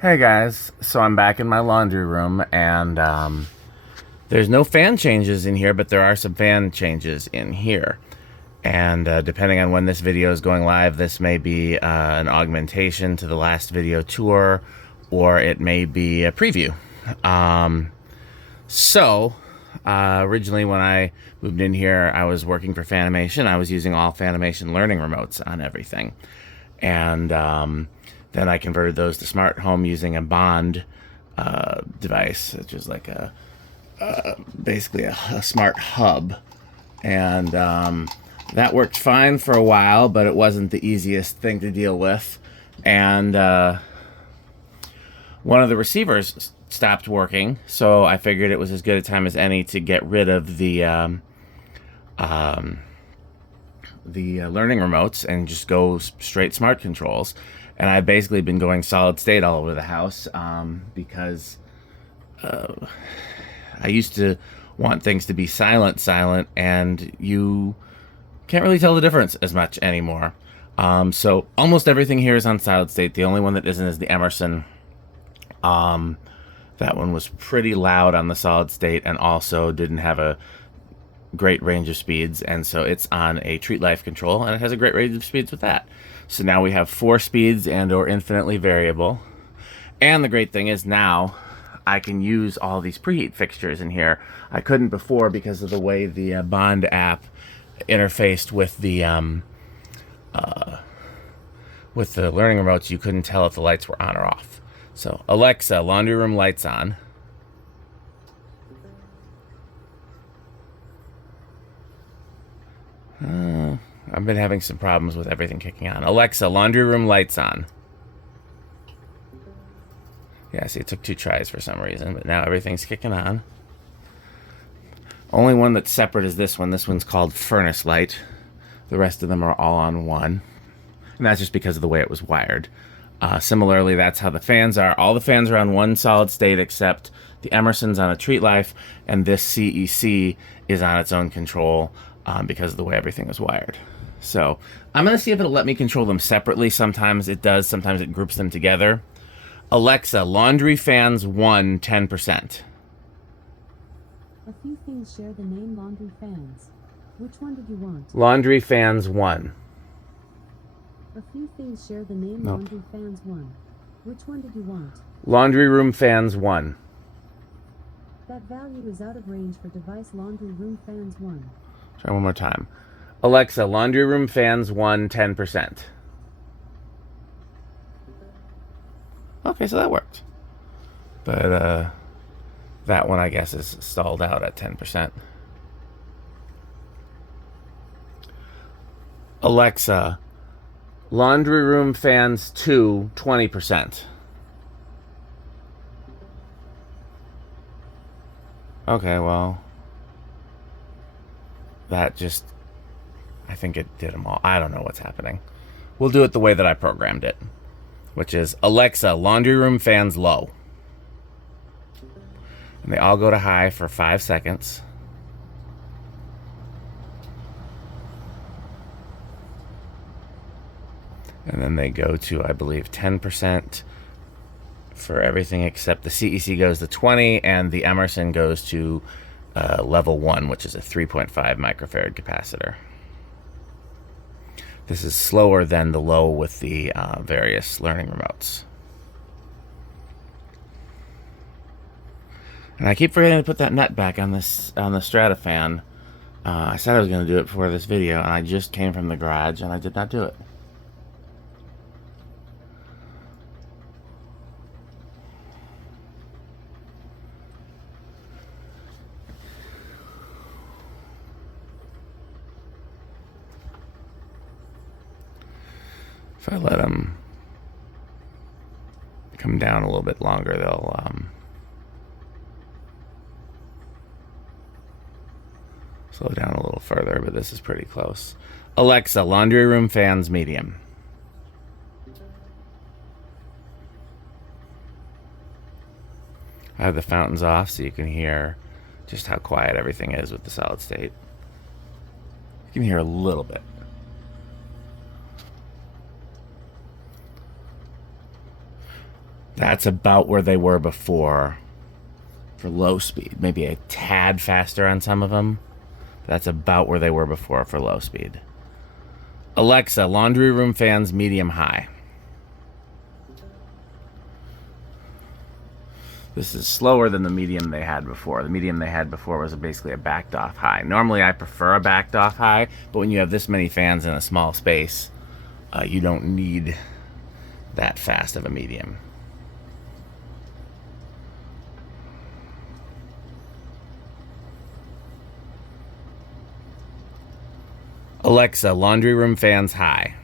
Hey guys, so I'm back in my laundry room and there's no fan changes in here, but there are some fan changes in here. And depending on when this video is going live, this may be an augmentation to the last video tour, or it may be a preview. Originally when I moved in here, I was working for Fanimation. I was using all Fanimation learning remotes on everything. And then I converted those to smart home using a Bond device, which is like basically a smart hub. And that worked fine for a while, but it wasn't the easiest thing to deal with. And one of the receivers stopped working, so I figured it was as good a time as any to get rid of the learning remotes and just go straight smart controls. And I've basically been going solid state all over the house because I used to want things to be silent, and you can't really tell the difference as much anymore. So almost everything here is on solid state. The only one that isn't is the Emerson. That one was pretty loud on the solid state and also didn't have a great range of speeds, and so it's on a treat life control, and it has a great range of speeds with that. So now we have 4 speeds and or infinitely variable. And the great thing is now I can use all these preheat fixtures in here. I couldn't before because of the way the Bond app interfaced with the learning remotes. You couldn't tell if the lights were on or off. So Alexa, laundry room lights on. I've been having some problems with everything kicking on. Alexa, laundry room lights on. Yeah, see, it took 2 tries for some reason, but now everything's kicking on. Only one that's separate is this one. This one's called furnace light. The rest of them are all on one. And that's just because of the way it was wired. Similarly, that's how the fans are. All the fans are on one solid state except the Emerson's on a treat life, and this CEC is on its own control because of the way everything is wired. So I'm going to see if it'll let me control them separately. Sometimes it does. Sometimes it groups them together. Alexa, laundry fans 1, 10%. A few things share the name laundry fans. Which one did you want? Laundry fans 1. A few things share the name laundry fans 1. Which one did you want? Laundry room fans 1. That value is out of range for device laundry room fans 1. Try one more time. Alexa, laundry room fans 1, 10%. Okay, so that worked. But that one, I guess, is stalled out at 10%. Alexa, laundry room fans 2, 20%. Okay, well, that just, I think it did them all. I don't know what's happening. We'll do it the way that I programmed it, which is Alexa, laundry room fans low. And they all go to high for 5 seconds. And then they go to, I believe, 10% for everything except the CEC goes to 20 and the Emerson goes to level 1, which is a 3.5 microfarad capacitor. This is slower than the low with the various learning remotes. And I keep forgetting to put that nut back on this the Strato-Fan. I said I was going to do it before this video, and I just came from the garage and I did not do it. If I let them come down a little bit longer, they'll slow down a little further, but this is pretty close. Alexa, laundry room fans medium. I have the fountains off so you can hear just how quiet everything is with the solid state. You can hear a little bit. That's about where they were before for low speed. Maybe a tad faster on some of them. That's about where they were before for low speed. Alexa, laundry room fans, medium high. This is slower than the medium they had before. The medium they had before was basically a backed off high. Normally I prefer a backed off high, but when you have this many fans in a small space, you don't need that fast of a medium. Alexa, laundry room fans high.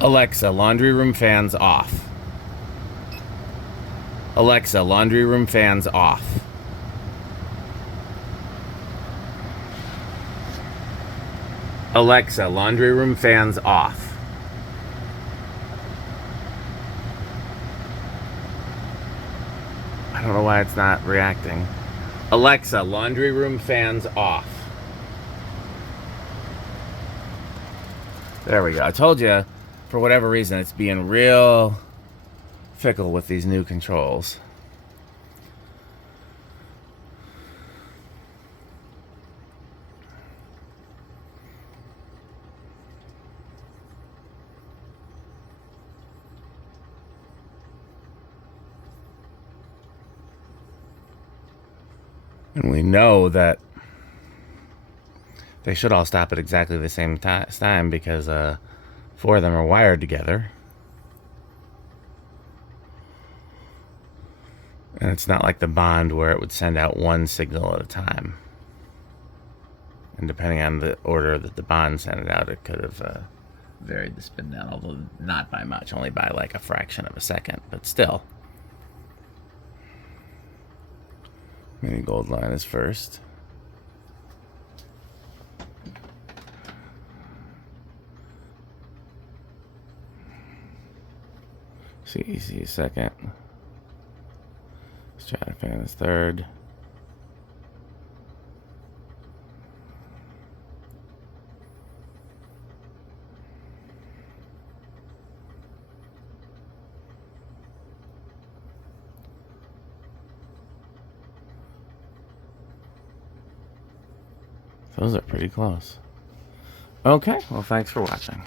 Alexa, laundry room fans off. Alexa, laundry room fans off. Alexa, laundry room fans off. I don't know why it's not reacting. Alexa, laundry room fans off. There we go. I told you, for whatever reason, it's being real fickle with these new controls. And we know that they should all stop at exactly the same time because 4 of them are wired together. And it's not like the Bond where it would send out one signal at a time. And depending on the order that the Bond sent it out, it could have varied the spin down, although not by much, only by like a fraction of a second, but still. Mini gold line is first. CEC is second. Strato-Fan is third. Those are pretty close. Okay, well, thanks for watching.